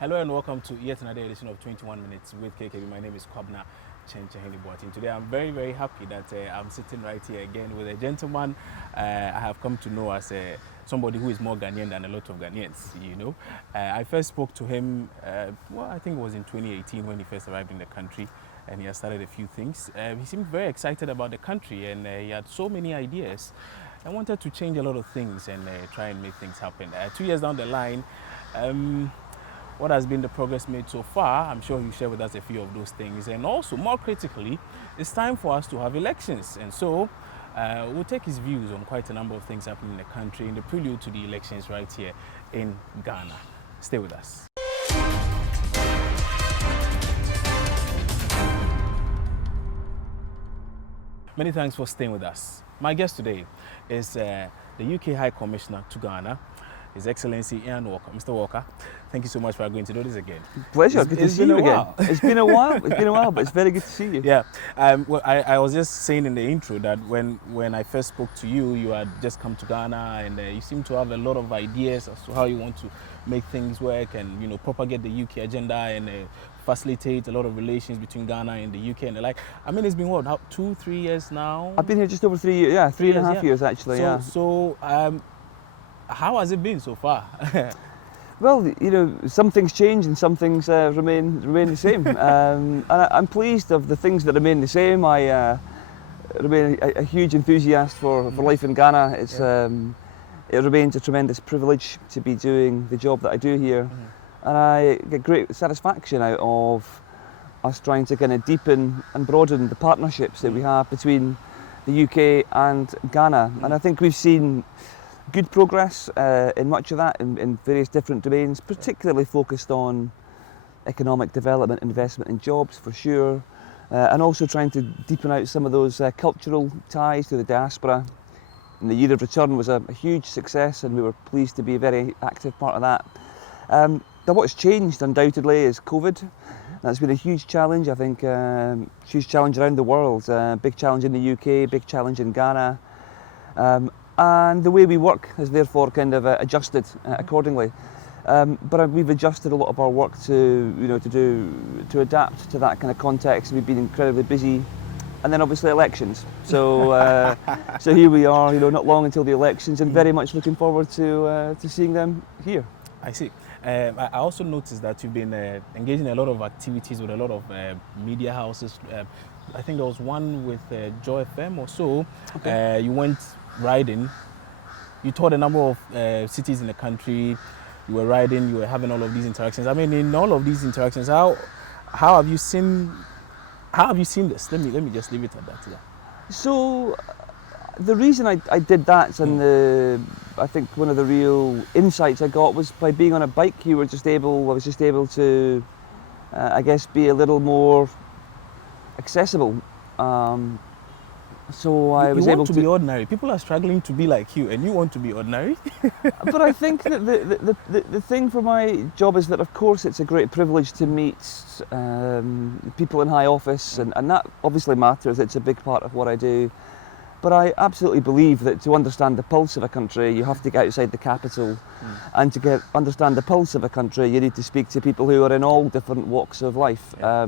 Hello and welcome to yet another edition of 21 Minutes with KKB. My name is Kwabena Kyenkyenhene Boateng. Today I'm very happy that I'm sitting right here again with a gentleman I have come to know as somebody who is more Ghanaian than a lot of Ghanaians, you know. I first spoke to him, I think it was in 2018 when he first arrived in the country, and he has started a few things. He seemed very excited about the country, and he had so many ideas. I wanted to change a lot of things and try and make things happen. 2 years down the line, what has been the progress made so far? I'm sure you share with us a few of those things. And also, more critically, it's time for us to have elections. And so we'll take his views on quite a number of things happening in the country in the prelude to the elections right here in Ghana. Stay with us. Many thanks for staying with us. My guest today is the UK High Commissioner to Ghana, His Excellency Iain Walker. Mr. Walker, thank you so much for agreeing to do this again. Pleasure, good to see you again. It's been a while, but it's very good to see you. Yeah, well, I was just saying in the intro that when I first spoke to you, you had just come to Ghana and you seem to have a lot of ideas as to how you want to make things work and, you know, propagate the UK agenda and facilitate a lot of relations between Ghana and the UK and the like. I mean, it's been what, 2-3 years now? I've been here just over 3 years, yeah, 3.5 years actually, So, how has it been so far? Well, you know, some things change and some things remain the same. And I'm pleased of the things that remain the same. I remain a huge enthusiast for life in Ghana. It remains a tremendous privilege to be doing the job that I do here. And I get great satisfaction out of us trying to kind of deepen and broaden the partnerships that we have between the UK and Ghana. And I think we've seen good progress in much of that in various different domains, particularly focused on economic development, investment in jobs for sure, and also trying to deepen out some of those cultural ties to the diaspora. And the Year of Return was a huge success and we were pleased to be a very active part of that. But what's changed undoubtedly is COVID. That's been a huge challenge, I think, huge challenge around the world, big challenge in the UK, big challenge in Ghana. And the way we work has therefore kind of adjusted accordingly. But we've adjusted a lot of our work to adapt to that kind of context. We've been incredibly busy, and then obviously elections. So so here we are, you know, not long until the elections, and very much looking forward to seeing them here. I see. I also noticed that you've been engaging in a lot of activities with a lot of media houses. I think there was one with Joy FM or so. Okay. You went riding. You toured a number of cities in the country. You were riding. You were having all of these interactions. I mean, in all of these interactions, how have you seen this? Let me just leave it at that. Yeah. So the reason I did that, and I think one of the real insights I got was by being on a bike. I was just able to, I guess, be a little more accessible. So I was able to be ordinary. People are struggling to be like you, and you want to be ordinary. But I think that the thing for my job is that, of course, it's a great privilege to meet people in high office, and that obviously matters. It's a big part of what I do. But I absolutely believe that to understand the pulse of a country, you have to get outside the capital. And to understand the pulse of a country, you need to speak to people who are in all different walks of life. Yeah.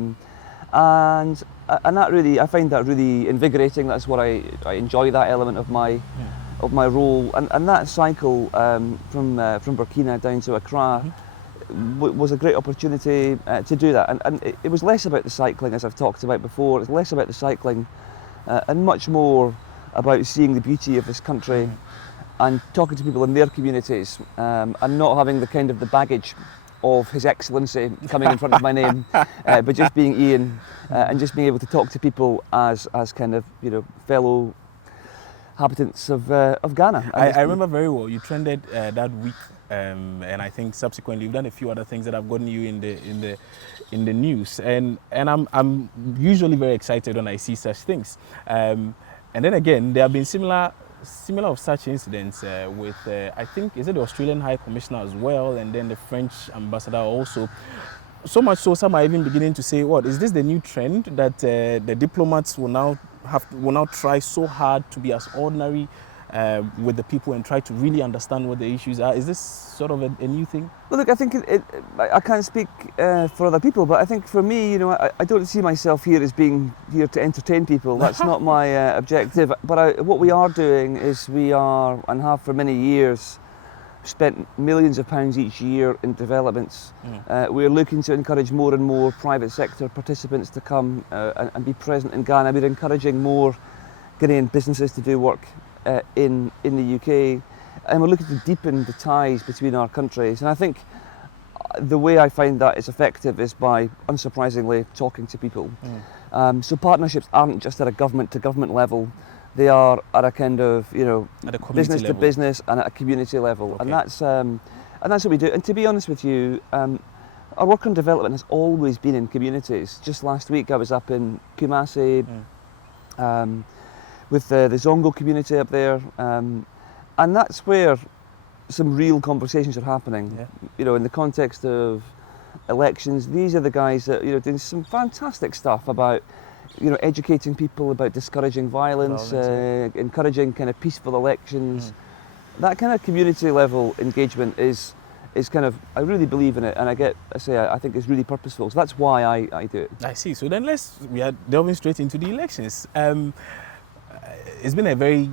And that really, I find that really invigorating. That's what I enjoy, that element of my role. And that cycle from Burkina down to Accra was a great opportunity to do that. And it was less about the cycling, as I've talked about before. It's less about the cycling and much more about seeing the beauty of this country and talking to people in their communities and not having the baggage of His Excellency coming in front of my name, but just being Iain and just being able to talk to people as kind of, you know, fellow inhabitants of Ghana. I remember very well. You trended that week, and I think subsequently you've done a few other things that have gotten you in the news. And I'm usually very excited when I see such things. And then again, there have been similar of such incidents with, I think, is it the Australian High Commissioner as well, and then the French ambassador also. So much so, some are even beginning to say, what, is this the new trend that the diplomats will now try so hard to be as ordinary with the people and try to really understand what the issues are? Is this sort of a new thing? Well, look, I think I can't speak for other people, but I think for me, I don't see myself here as being here to entertain people. That's not my objective. But what we are doing is we are, and have for many years, spent millions of pounds each year in developments. We're looking to encourage more and more private sector participants to come and be present in Ghana. We're encouraging more Ghanaian businesses to do work in the UK, and we're looking to deepen the ties between our countries. And I think the way I find that is effective is by, unsurprisingly, talking to people. So partnerships aren't just at a government to government level. They are at a kind of, at a business level. to business and at a community level. Okay. And that's what we do. And to be honest with you, our work on development has always been in communities. Just last week I was up in Kumasi with the Zongo community up there, and that's where some real conversations are happening. In the context of elections, these are the guys that doing some fantastic stuff about educating people about discouraging violence, encouraging kind of peaceful elections. That kind of community level engagement is kind of, I really believe in it, and I think it's really purposeful. So that's why I do it. I see. So then we are delving straight into the elections. It's been a very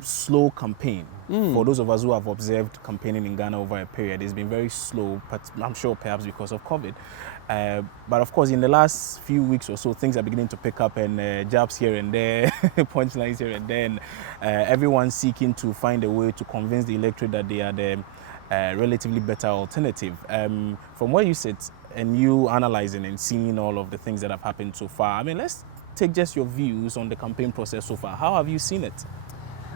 slow campaign. For those of us who have observed campaigning in Ghana over a period, it's been very slow, but I'm sure perhaps because of COVID. But of course, in the last few weeks or so, things are beginning to pick up, and jabs here and there, punchlines here and there, and everyone's seeking to find a way to convince the electorate that they are the relatively better alternative. From where you sit and you analysing and seeing all of the things that have happened so far, I mean, let's take just your views on the campaign process so far. How have you seen it?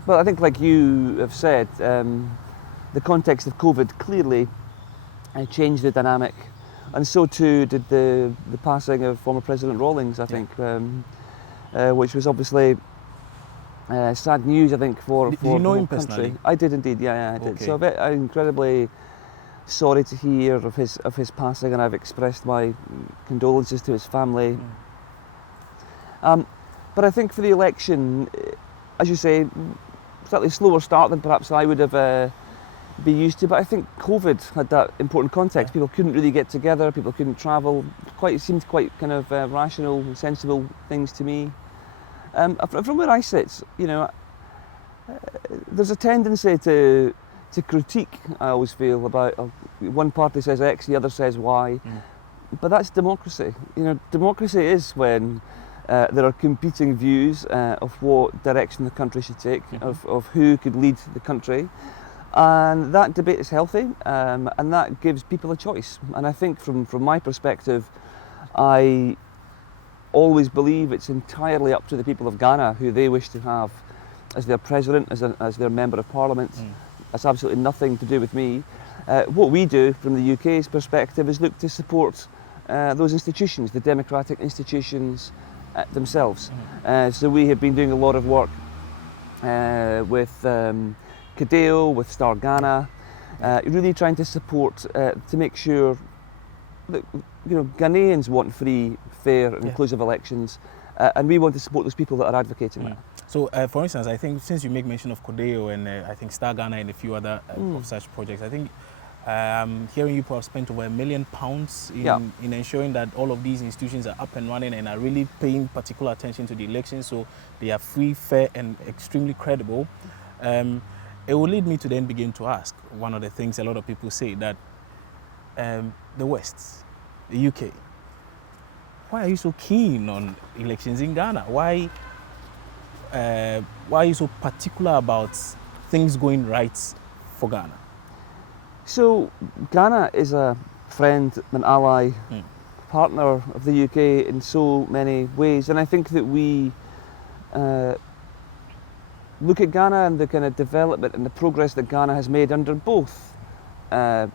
Well, I think, like you have said, the context of COVID clearly changed the dynamic, and so too did the passing of former President Rawlings, I think, which was obviously sad news, I think, for Did you know the him whole personally? country. I did indeed, yeah, I did. Okay. So I'm incredibly sorry to hear of his passing, and I've expressed my condolences to his family. But I think for the election, as you say, slightly slower start than perhaps I would have been used to, but I think COVID had that important context. People couldn't really get together, people couldn't travel. It seemed quite kind of rational and sensible things to me. From where I sit, there's a tendency to critique, I always feel, about one party says X, the other says Y, but that's democracy. Democracy is when there are competing views of what direction the country should take, of who could lead the country, and that debate is healthy, and that gives people a choice. And I think from my perspective, I always believe it's entirely up to the people of Ghana who they wish to have as their president, as their member of parliament. That's absolutely nothing to do with me. What we do from the UK's perspective is look to support those institutions, the democratic institutions themselves. So we have been doing a lot of work with KDEO, with Star Ghana, really trying to support to make sure that Ghanaians want free, fair and inclusive elections, and we want to support those people that are advocating that. So, for instance, I think since you make mention of KDEO and I think Star Ghana and a few other of such projects, I think hearing you have spent over £1 million in ensuring that all of these institutions are up and running and are really paying particular attention to the elections, so they are free, fair and extremely credible. It will lead me to then begin to ask one of the things a lot of people say, that the West, the UK, why are you so keen on elections in Ghana? Why are you so particular about things going right for Ghana? So Ghana is a friend, an ally, partner of the UK in so many ways, and I think that we look at Ghana and the kind of development and the progress that Ghana has made under both of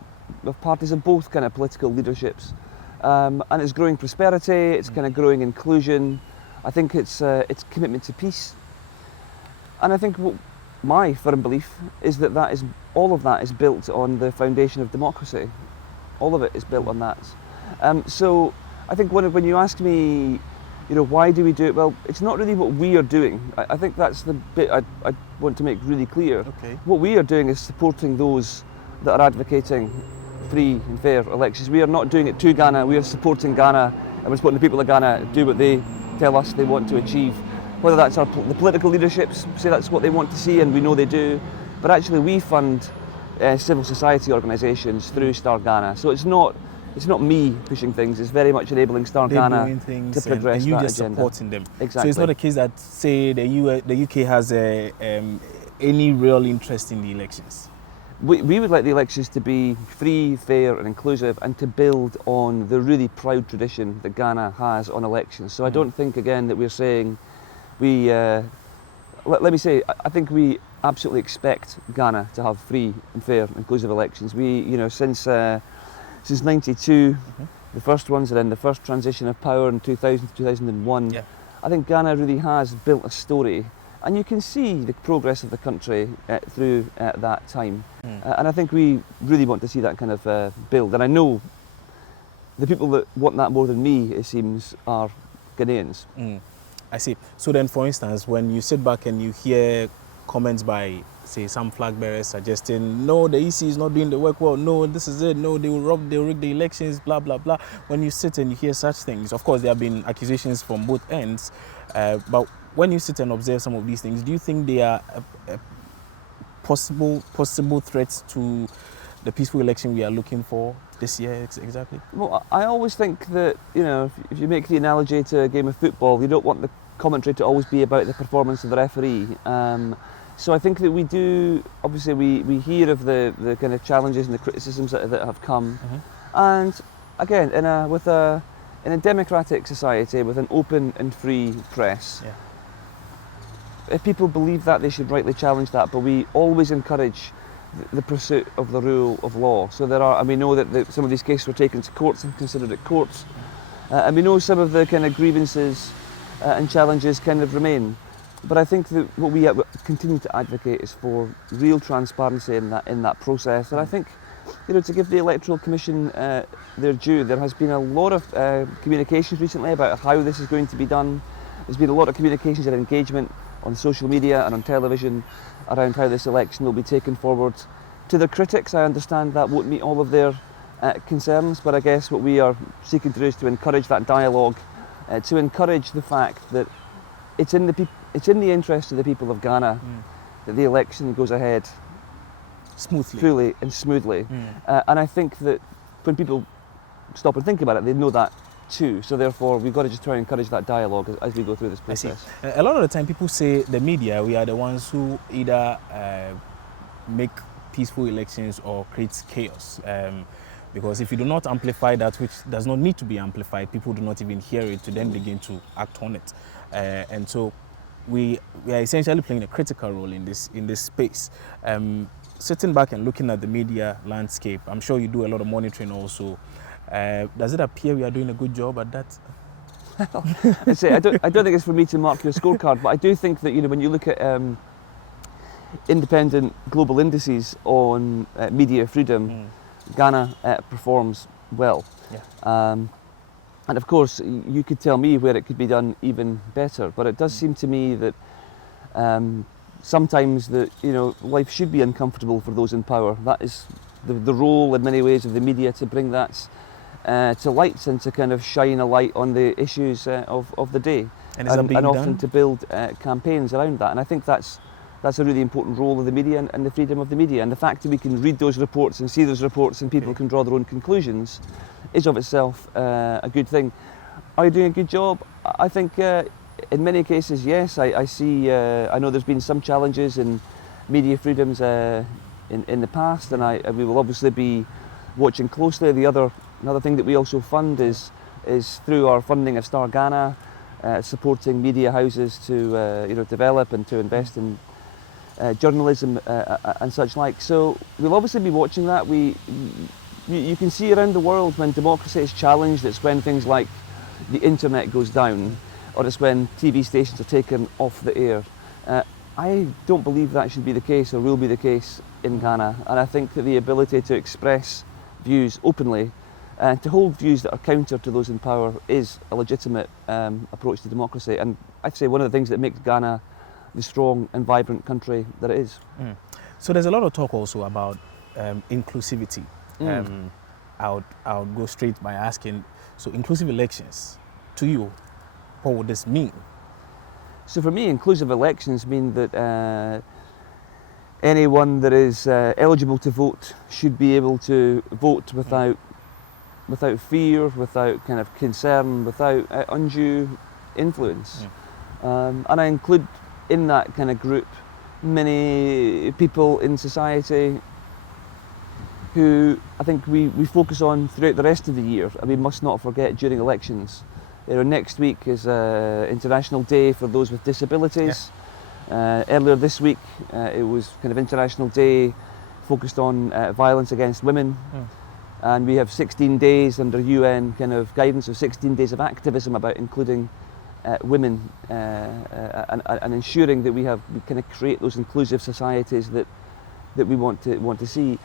parties of both kind of political leaderships, and it's growing prosperity, it's kind of growing inclusion. I think it's commitment to peace, and I think my firm belief is that all of that is built on the foundation of democracy. All of it is built on that. So I think when you ask me why do we do it? Well, it's not really what we are doing. I think that's the bit I want to make really clear. Okay. What we are doing is supporting those that are advocating free and fair elections. We are not doing it to Ghana, we are supporting Ghana, and we're supporting the people of Ghana do what they tell us they want to achieve. Whether that's the political leaderships say that's what they want to see, and we know they do, but actually we fund civil society organisations through Star Ghana. So it's not me pushing things, it's very much enabling Star Ghana to progress and you that just agenda. Supporting them. Exactly. So it's not a case that, say, the UK has any real interest in the elections. We would like the elections to be free, fair and inclusive, and to build on the really proud tradition that Ghana has on elections. So I don't think, again, that we're saying let me say, I think we absolutely expect Ghana to have free and fair and inclusive elections. Since '92, the first ones, and then the first transition of power in 2000 to 2001, Yeah. I think Ghana really has built a story, and you can see the progress of the country through that time. And I think we really want to see that kind of build. And I know the people that want that more than me, it seems, are Ghanaians. I see. So then, for instance, when you sit back and you hear comments by, say, some flag bearers suggesting, no, the EC is not doing the work well, no, this is it, no, they'll rig the elections, blah, blah, blah. When you sit and you hear such things, of course, there have been accusations from both ends, but when you sit and observe some of these things, do you think they are possible threats to the peaceful election we are looking for this year exactly? Well, I always think that, if you make the analogy to a game of football, you don't want the commentary to always be about the performance of the referee. So I think that we do, obviously we hear of the kind of challenges and the criticisms that have come. And again, in a democratic society with an open and free press, if people believe that, they should rightly challenge that, but we always encourage the pursuit of the rule of law. So and we know that some of these cases were taken to courts and considered at courts, and we know some of the kind of grievances and challenges kind of remain. But I think that what we continue to advocate is for real transparency in that process. And I think, to give the Electoral Commission their due, there has been a lot of communications recently about how this is going to be done. There's been a lot of communications and engagement on social media and on television around how this election will be taken forward. To their critics, I understand that won't meet all of their concerns, but I guess what we are seeking to do is to encourage that dialogue, to encourage the fact that it's in the interest of the people of Ghana that the election goes ahead smoothly, fully and smoothly. And I think that when people stop and think about it, they know that too. So therefore, we've got to just try and encourage that dialogue as we go through this process. I see. A lot of the time, people say the media, we are the ones who either make peaceful elections or create chaos. Because if you do not amplify that which does not need to be amplified, people do not even hear it to then begin to act on it. And so we are essentially playing a critical role in this space. Sitting back and looking at the media landscape, I'm sure you do a lot of monitoring also. Does it appear we are doing a good job at that? I don't think it's for me to mark your scorecard, but I do think that when you look at independent global indices on media freedom, Ghana performs well. And of course, you could tell me where it could be done even better, but it does seem to me that sometimes life should be uncomfortable for those in power. That is the role in many ways of the media, to bring that to light and to kind of shine a light on the issues of the day, and often to build campaigns around that. And I think that's a really important role of the media and the freedom of the media. And the fact that we can read those reports and see those reports and people can draw their own conclusions is of itself a good thing. Are you doing a good job? I think in many cases, yes. I know there's been some challenges in media freedoms in the past, and we will obviously be watching closely. Another thing that we also fund is through our funding of Star Ghana, supporting media houses to develop and to invest in journalism and such like. So we'll obviously be watching that. You can see around the world when democracy is challenged, it's when things like the internet goes down, or it's when TV stations are taken off the air. I don't believe that should be the case or will be the case in Ghana, and I think that the ability to express views openly And to hold views that are counter to those in power is a legitimate approach to democracy. And I'd say one of the things that makes Ghana the strong and vibrant country that it is. So there's a lot of talk also about inclusivity. I would go straight by asking, so inclusive elections, to you, what would this mean? So for me, inclusive elections mean that anyone that is eligible to vote should be able to vote without fear, without kind of concern, without undue influence. And I include in that kind of group many people in society who I think we focus on throughout the rest of the year, and we must not forget during elections. Next week is International Day for those with disabilities. Earlier this week it was kind of International Day focused on violence against women. And we have 16 days under UN kind of guidance of 16 days of activism about including women and ensuring that we kind of create those inclusive societies that we want to see.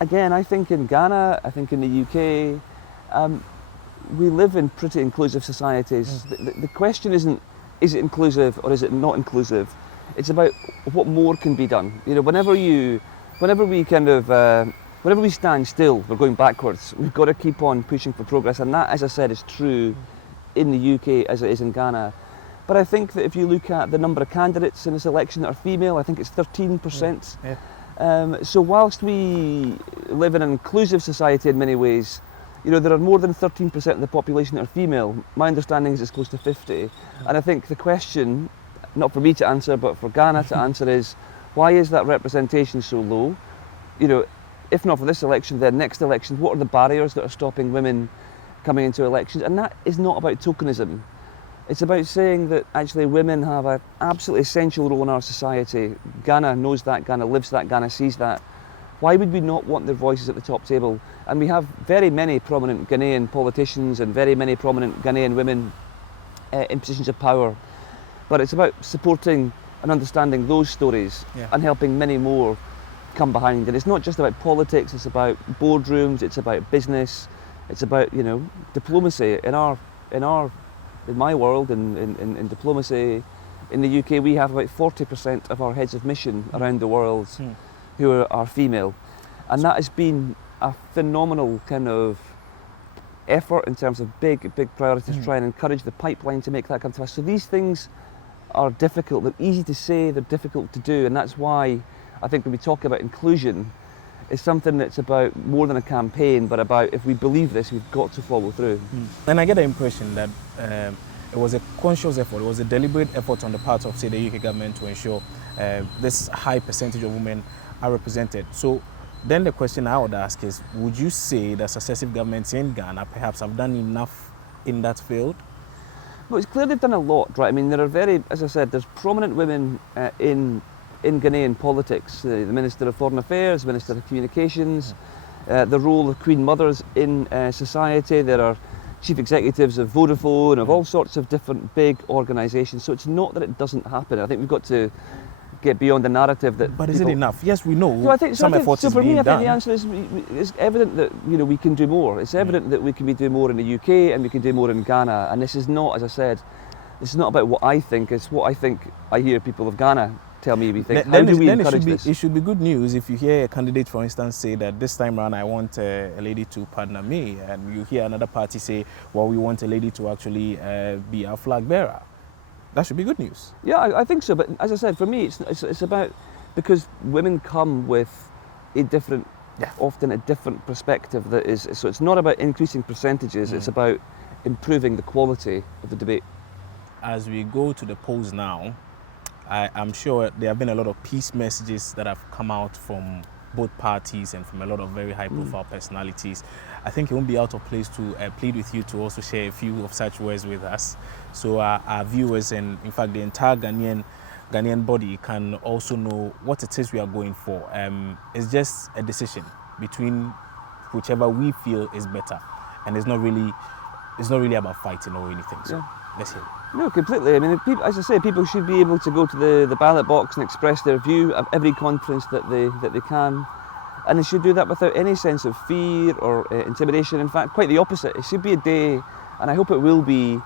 Again, I think in Ghana, I think in the UK, we live in pretty inclusive societies. The question isn't, is it inclusive or is it not inclusive? It's about what more can be done. Whenever we stand still, we're going backwards. We've got to keep on pushing for progress, and that, as I said, is true in the UK as it is in Ghana. But I think that if you look at the number of candidates in this election that are female, I think it's 13%. So whilst we live in an inclusive society in many ways, there are more than 13% of the population that are female. My understanding is it's close to 50. And I think the question, not for me to answer, but for Ghana to answer is, why is that representation so low? If not for this election, then next election, what are the barriers that are stopping women coming into elections? And that is not about tokenism. It's about saying that actually women have an absolutely essential role in our society. Ghana knows that, Ghana lives that, Ghana sees that. Why would we not want their voices at the top table? And we have very many prominent Ghanaian politicians and very many prominent Ghanaian women in positions of power. But it's about supporting and understanding those stories and helping many more come behind. And it's not just about politics, it's about boardrooms, it's about business, it's about diplomacy. In my world, in diplomacy, in the UK, we have about 40% of our heads of mission around the world who are female, and that has been a phenomenal kind of effort in terms of big priorities to try and encourage the pipeline to make that come to pass. So these things are difficult. They're easy to say, they're difficult to do, and that's why I think when we talk about inclusion, it's something that's about more than a campaign, but about if we believe this, we've got to follow through. And I get the impression that it was a conscious effort, it was a deliberate effort on the part of, say, the UK government to ensure this high percentage of women are represented. So then the question I would ask is, would you say that successive governments in Ghana perhaps have done enough in that field? Well, it's clear they've done a lot, right? I mean, there are as I said, there's prominent women in Ghanaian politics, the Minister of Foreign Affairs, Minister of Communications, the role of Queen Mothers in society. There are chief executives of Vodafone, of all sorts of different big organisations. So it's not that it doesn't happen. I think we've got to get beyond the narrative that. But is it enough? Yes, we know efforts is being done. So for me, I think the answer is it's evident that we can do more. It's evident that we can be doing more in the UK and we can do more in Ghana. And this is not, as I said, this is not about what I think. It's what I think I hear people of Ghana tell me we think. How do we encourage this? It should be good news if you hear a candidate, for instance, say that this time around I want a lady to partner me, and you hear another party say, well, we want a lady to actually be our flag bearer. That should be good news. Yeah, I think so. But as I said, for me, it's about, because women come with a different, often a different perspective that is. So it's not about increasing percentages. It's about improving the quality of the debate. As we go to the polls now, I'm sure there have been a lot of peace messages that have come out from both parties and from a lot of very high-profile personalities. I think it won't be out of place to plead with you to also share a few of such words with us, so our viewers and, in fact, the entire Ghanaian body can also know what it is we are going for. It's just a decision between whichever we feel is better, and it's not really about fighting or anything. So let's hear it. No, completely. I mean, as I say, people should be able to go to the ballot box and express their view of every conference that they can. And it should do that without any sense of fear or intimidation. In fact, quite the opposite. It should be a day, and I hope it will be,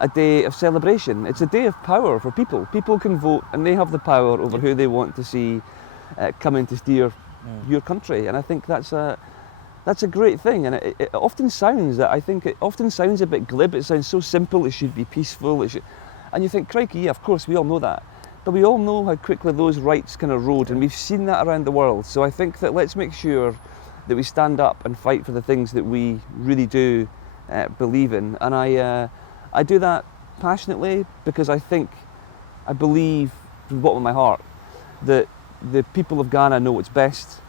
a day of celebration. It's a day of power for people. People can vote, and they have the power over who they want to see come in to steer your country. And I think that's a great thing. And it often sounds a bit glib. It sounds so simple. It should be peaceful. And you think, crikey, yeah, of course, we all know that. But we all know how quickly those rights can erode, and we've seen that around the world. So I think that let's make sure that we stand up and fight for the things that we really do believe in. And I do that passionately because I believe from the bottom of my heart that the people of Ghana know what's best.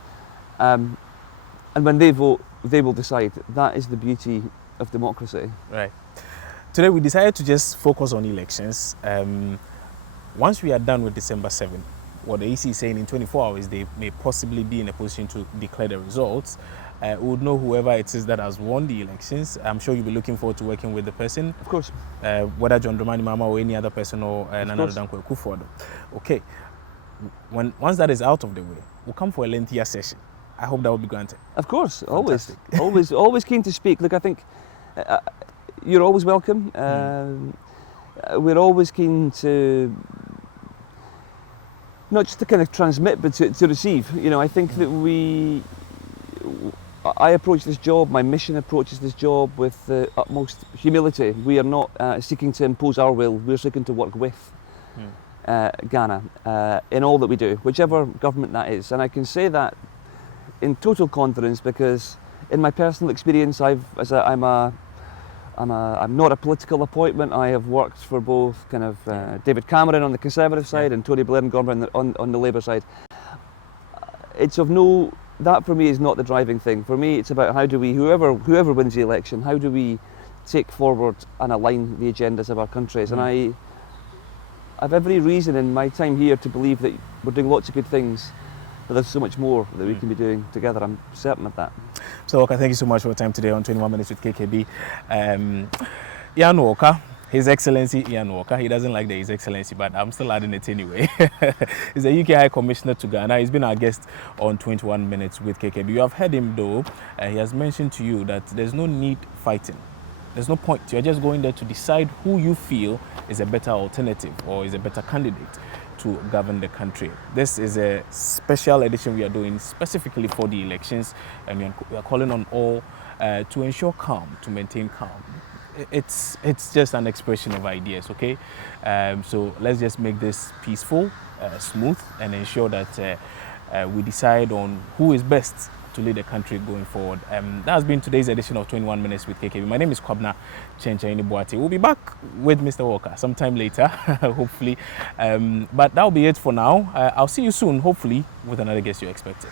And when they vote, they will decide. That is the beauty of democracy. Right. Today we decided to just focus on elections. Once we are done with December 7, what the EC is saying in 24 hours, they may possibly be in a position to declare the results. We would know whoever it is that has won the elections. I'm sure you'll be looking forward to working with the person. Of course. Whether John Dramani Mahama or any other person or Nana Dankwa Akufo-Addo. Okay. Once that is out of the way, we'll come for a lengthier session. I hope that will be granted. Of course, Fantastic. always keen to speak. Look, I think you're always welcome. We're always keen to not just to kind of transmit, but to receive. You know, I think that I approach this job, my mission approaches this job with the utmost humility. We are not seeking to impose our will, we're seeking to work with Ghana in all that we do, whichever government that is. And I can say that in total confidence because in my personal experience, I'm not a political appointment. I have worked for both kind of David Cameron on the Conservative side and Tony Blair and Gordon on the Labour side. That for me is not the driving thing. For me, it's about how do we, whoever wins the election, how do we take forward and align the agendas of our countries. And I have every reason in my time here to believe that we're doing lots of good things, but there's so much more that we can be doing together. I'm certain of that. So, Walker, thank you so much for your time today on 21 Minutes with KKB. Iain Walker, His Excellency Iain Walker. He doesn't like the His Excellency, but I'm still adding it anyway. He's the UK High Commissioner to Ghana. He's been our guest on 21 Minutes with KKB. You have heard him though. He has mentioned to you that there's no need fighting. There's no point. You're just going there to decide who you feel is a better alternative or is a better candidate to govern the country. This is a special edition we are doing specifically for the elections, and we are calling on all to ensure calm, to maintain calm. It's just an expression of ideas, okay? So let's just make this peaceful, smooth, and ensure that we decide on who is best to lead the country going forward. That has been today's edition of 21 Minutes with KKB. My name is Kwabena Kyenkyenhene Boateng. We'll be back with Mr. Walker sometime later, hopefully. But that'll be it for now. I'll see you soon, hopefully, with another guest you're expecting.